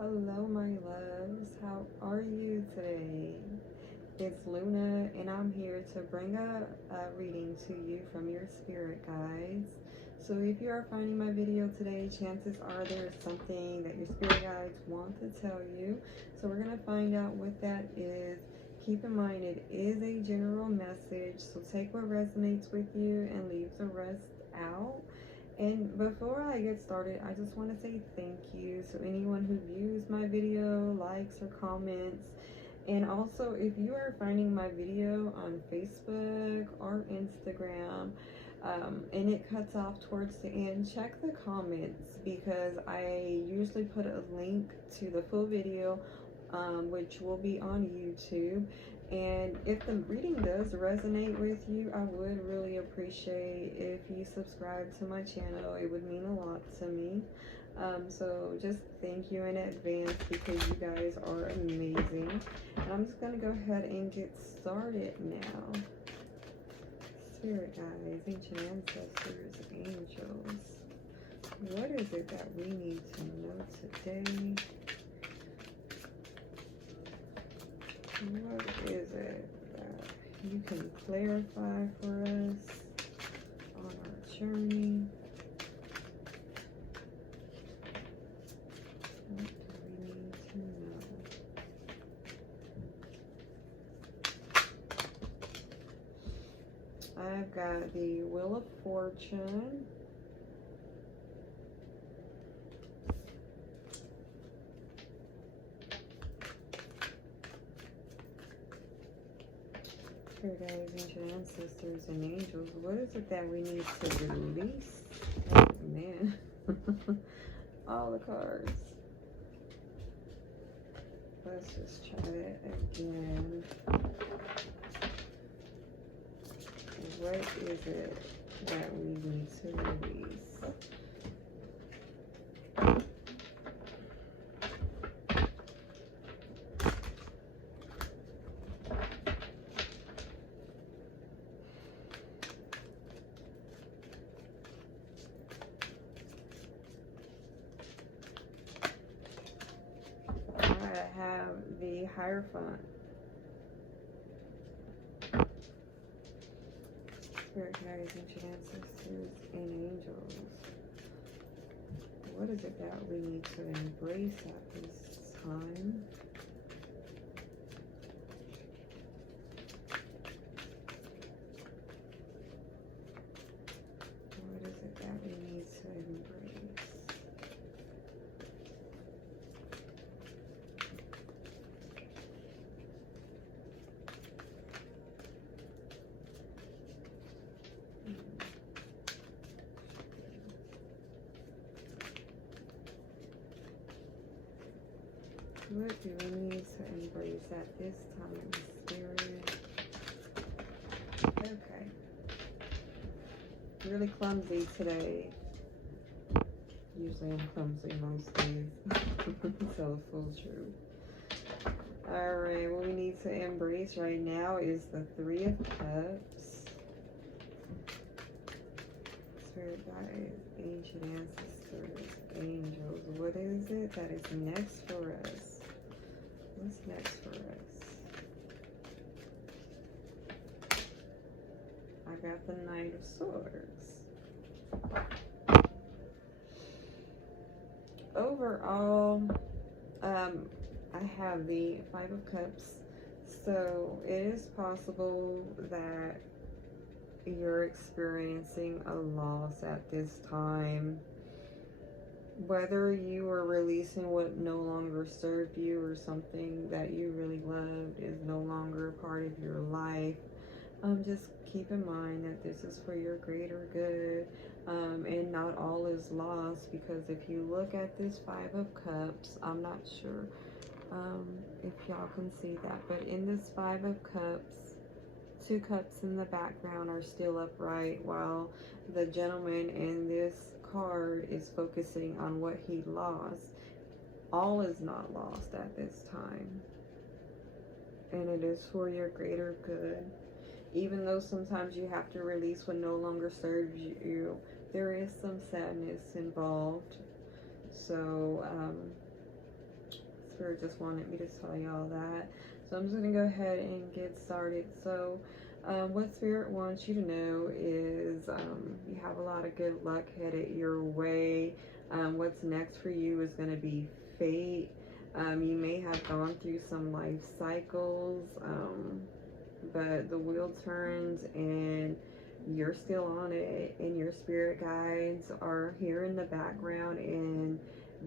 Hello, my loves. How are you today? It's Luna, and I'm here to bring a reading to you from your spirit guides. So, if you are finding my video today, chances are there is something that your spirit guides want to tell you. So, we're going to find out what that is. Keep in mind, it is a general message, so take what resonates with you and leave the rest out. And before I get started, I just want to say thank you to anyone who views my video, likes or comments. And also, if you are finding my video on Facebook or Instagram, and it cuts off towards the end, check the comments because I usually put a link to the full video, which will be on YouTube. And if the reading does resonate with you, I would really appreciate if you subscribe to my channel. It would mean a lot to me. So just thank you in advance because you guys are amazing. And I'm just going to go ahead and get started now. Spirit guides, ancient ancestors, angels. What is it that we need to know today? What is it that you can clarify for us on our journey? What do we need to know? I've got the Wheel of Fortune. Spirit guides, ancient ancestors, and angels. What is it that we need to release? Oh, man. All the cards. Let's just try it again. What is it that we need to release? I have the Hierophant. Spirit guides, ancient ancestors, and angels. What is it that we need to embrace at this time? What is it that we need to embrace? What do we need to embrace at this time, Spirit? Okay. Really clumsy today. Usually I'm clumsy most days. Tell the full truth. Alright, what we need to embrace right now is the Three of Cups. Spirit guides, ancient ancestors, angels. What is it that is next for us? What's next for us? I got the Knight of Swords. Overall, I have the Five of Cups. So it is possible that you're experiencing a loss at this time. Whether you are releasing what no longer served you or something that you really loved is no longer a part of your life, just keep in mind that this is for your greater good, and not all is lost, because if you look at this Five of Cups, I'm not sure if y'all can see that, but in this Five of Cups, two cups in the background are still upright, while the gentleman in this card is focusing on what he lost. All is not lost at this time, and it is for your greater good. Even though sometimes you have to release what no longer serves you, there is some sadness involved. So Spirit just wanted me to tell y'all that. So I'm just going to go ahead and get started. So what Spirit wants you to know is you have a lot of good luck headed your way. What's next for you is going to be fate. You may have gone through some life cycles, but the wheel turns and you're still on it, and your spirit guides are here in the background, and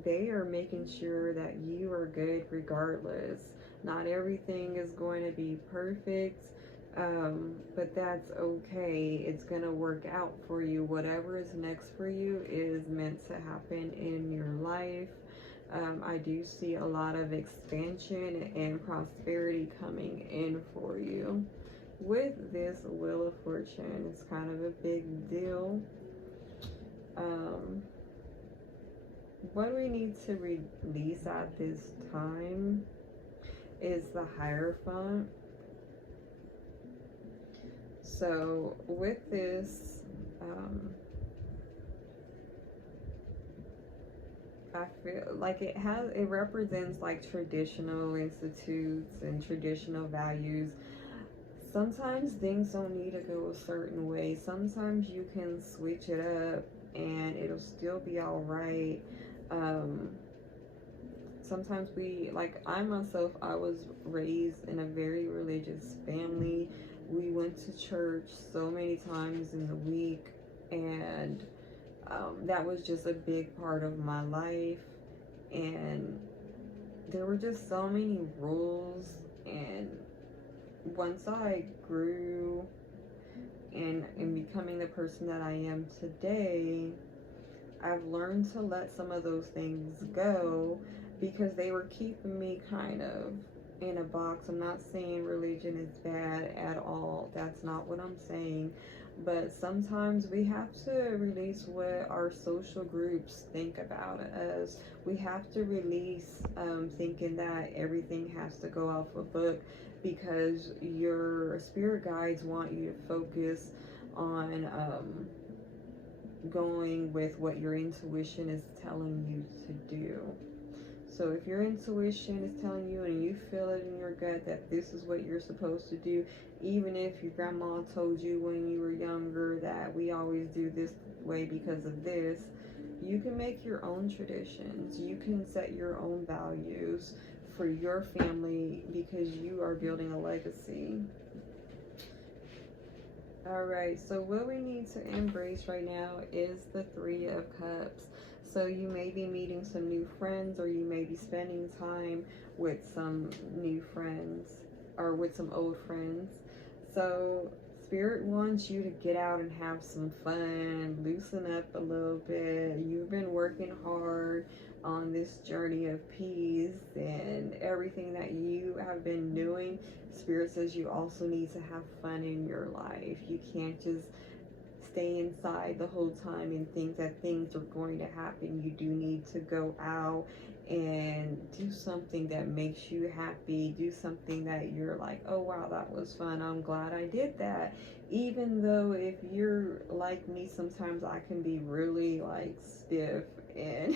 they are making sure that you are good regardless. Not everything is going to be perfect, but that's okay. It's going to work out for you. Whatever is next for you is meant to happen in your life. I do see a lot of expansion and prosperity coming in for you. With this Wheel of Fortune, it's kind of a big deal. What we need to release at this time is the Hierophant. So with this, I feel like it represents like traditional institutes and traditional values. Sometimes things don't need to go a certain way. Sometimes you can switch it up and it'll still be all right. Sometimes I myself, I was raised in a very religious family. We went to church so many times in the week, and that was just a big part of my life. And there were just so many rules, and once I grew and in becoming the person that I am today, I've learned to let some of those things go because they were keeping me kind of in a box. I'm not saying religion is bad at all. That's not what I'm saying. But sometimes we have to release what our social groups think about us. We have to release thinking that everything has to go off a book, because your spirit guides want you to focus on going with what your intuition is telling you to do. So if your intuition is telling you and you feel it in your gut that this is what you're supposed to do, even if your grandma told you when you were younger that we always do this way because of this, you can make your own traditions. You can set your own values for your family because you are building a legacy. Alright, so what we need to embrace right now is the Three of Cups. So you may be meeting some new friends, or you may be spending time with some new friends or with some old friends. So Spirit wants you to get out and have some fun, loosen up a little bit. You've been working hard on this journey of peace and everything that you have been doing. Spirit says you also need to have fun in your life. You can't just stay inside the whole time and think that things are going to happen. You do need to go out and do something that makes you happy. Do something that you're like, oh wow, that was fun. I'm glad I did that. Even though if you're like me, sometimes I can be really like stiff, and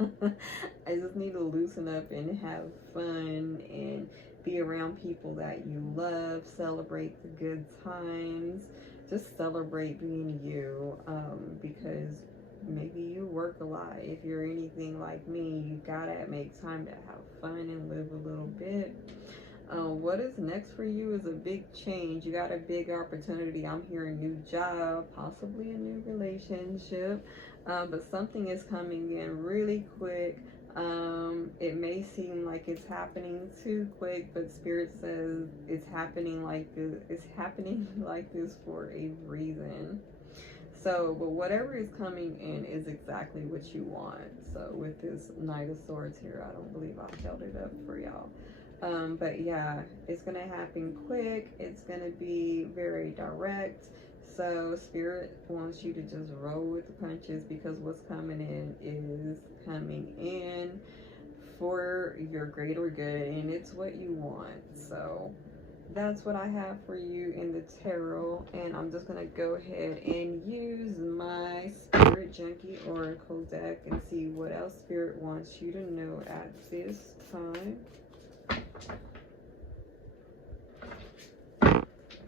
I just need to loosen up and have fun and be around people that you love. Celebrate the good times. Just celebrate being you, because maybe you work a lot. If you're anything like me, you gotta make time to have fun and live a little bit. What is next for you is a big change. You got a big opportunity. I'm hearing new job, possibly a new relationship, but something is coming in really quick. It may seem like it's happening too quick, but Spirit says it's happening like this. It's happening like this for a reason. So, but whatever is coming in is exactly what you want. So with this Knight of Swords here, I don't believe I held it up for y'all. But yeah, it's going to happen quick. It's going to be very direct. So Spirit wants you to just roll with the punches, because what's coming in is coming in for your greater good, and it's what you want. So that's what I have for you in the tarot, and I'm just gonna go ahead and use my Spirit Junkie Oracle deck and see what else Spirit wants you to know at this time.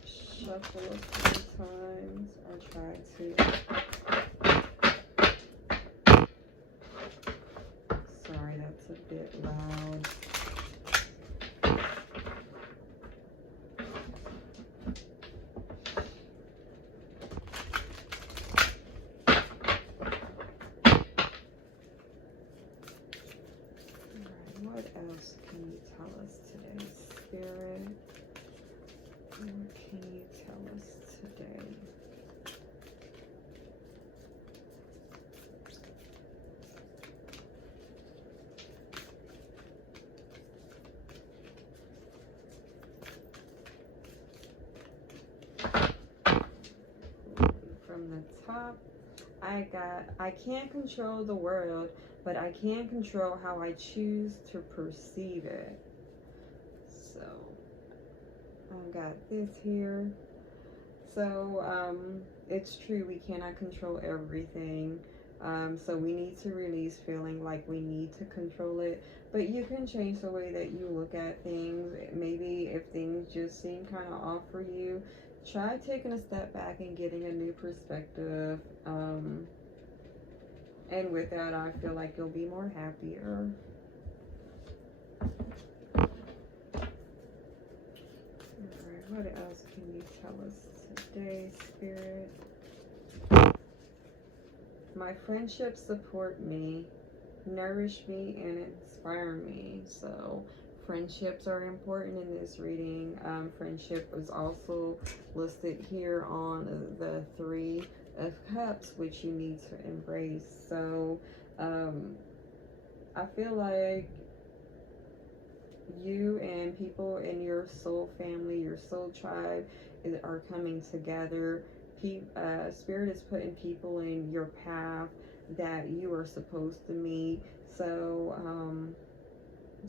Shuffle a few times. I'll try to. Sorry, that's a bit loud. What else can you tell us today, Spirit? What can you tell us today? From the top, I can't control the world, but I can control how I choose to perceive it. So I've got this here. So it's true, we cannot control everything. So we need to release feeling like we need to control it. But you can change the way that you look at things. Maybe if things just seem kind of off for you, try taking a step back and getting a new perspective. And with that, I feel like you'll be more happier. Alright, what else can you tell us today, Spirit? My friendships support me, nourish me, and inspire me. So friendships are important in this reading. Friendship is also listed here on the Three of Cups, which you need to embrace. So I feel like you and people in your soul family, your soul tribe are coming together. Spirit is putting people in your path that you are supposed to meet. So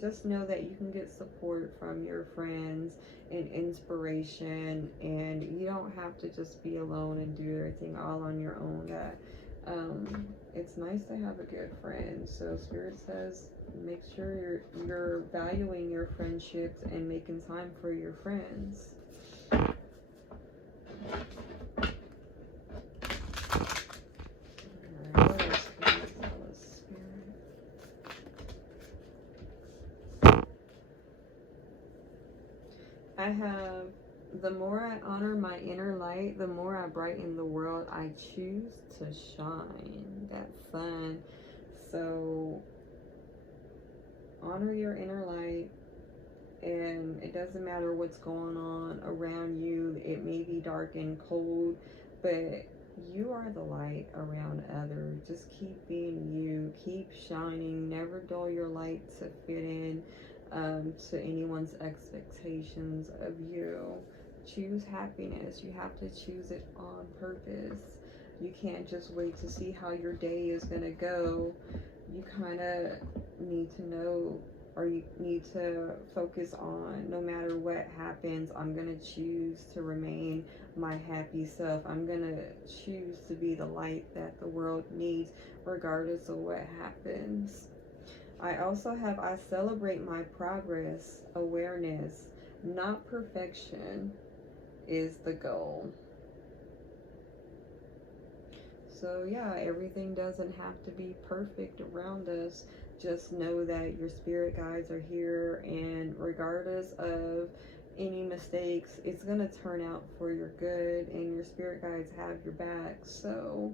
just know that you can get support from your friends and inspiration, and you don't have to just be alone and do everything all on your own. That it's nice to have a good friend. So Spirit says make sure you're valuing your friendships and making time for your friends. I have, the more I honor my inner light, the more I brighten the world I choose to shine. That's fun. So honor your inner light, and it doesn't matter what's going on around you. It may be dark and cold, but you are the light around others. Just keep being you. Keep shining. Never dull your light to fit in to anyone's expectations of you. Choose happiness. You have to choose it on purpose. You can't just wait to see how your day is going to go. You kind of need to know, or you need to focus on, no matter what happens, I'm going to choose to remain my happy self. I'm going to choose to be the light that the world needs, regardless of what happens. I also have, I celebrate my progress. Awareness, not perfection, is the goal. So yeah, everything doesn't have to be perfect around us. Just know that your spirit guides are here, and regardless of any mistakes, it's going to turn out for your good, and your spirit guides have your back. So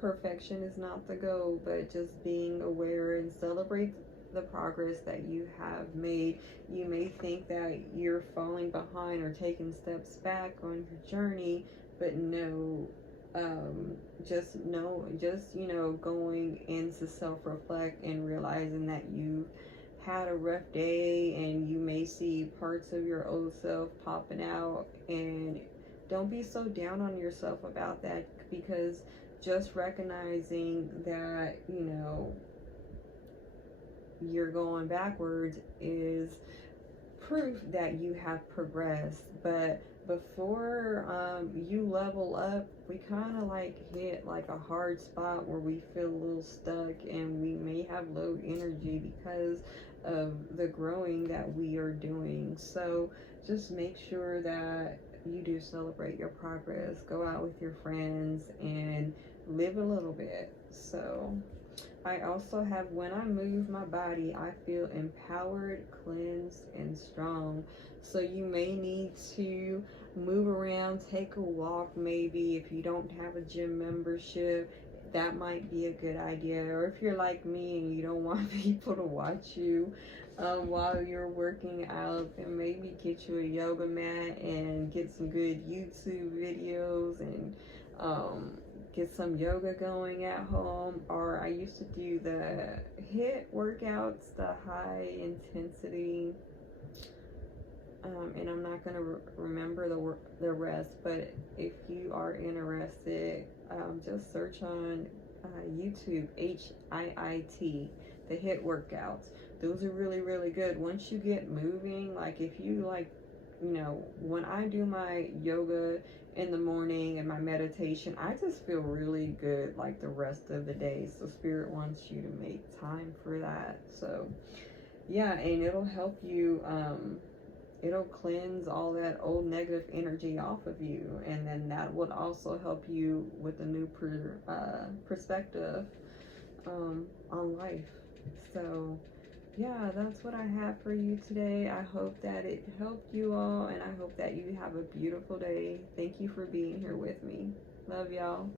perfection is not the goal, but just being aware and celebrate the progress that you have made. You may think that you're falling behind or taking steps back on your journey, but no, going into self-reflect and realizing that you had a rough day, and you may see parts of your old self popping out, and don't be so down on yourself about that, because just recognizing that, you're going backwards is proof that you have progressed. But before you level up, we kind of like hit like a hard spot where we feel a little stuck, and we may have low energy because of the growing that we are doing. So just make sure that you do celebrate your progress. Go out with your friends and live a little bit. So I also have, when I move my body, I feel empowered, cleansed, and strong. So you may need to move around, take a walk maybe. If you don't have a gym membership, that might be a good idea. Or if you're like me and you don't want people to watch you while you're working out, then maybe get you a yoga mat and get some good YouTube videos and get some yoga going at home. Or I used to do the HIIT workouts, the high intensity, and I'm not gonna remember the rest, but if you are interested, just search on YouTube HIIT, the HIIT workouts. Those are really, really good. Once you get moving, like if you like, you know, when I do my yoga in the morning and my meditation, I just feel really good like the rest of the day. So Spirit wants you to make time for that. So yeah, and it'll help you, it'll cleanse all that old negative energy off of you, and then that would also help you with a new perspective on life. So yeah, that's what I have for you today. I hope that it helped you all, and I hope that you have a beautiful day. Thank you for being here with me. Love y'all.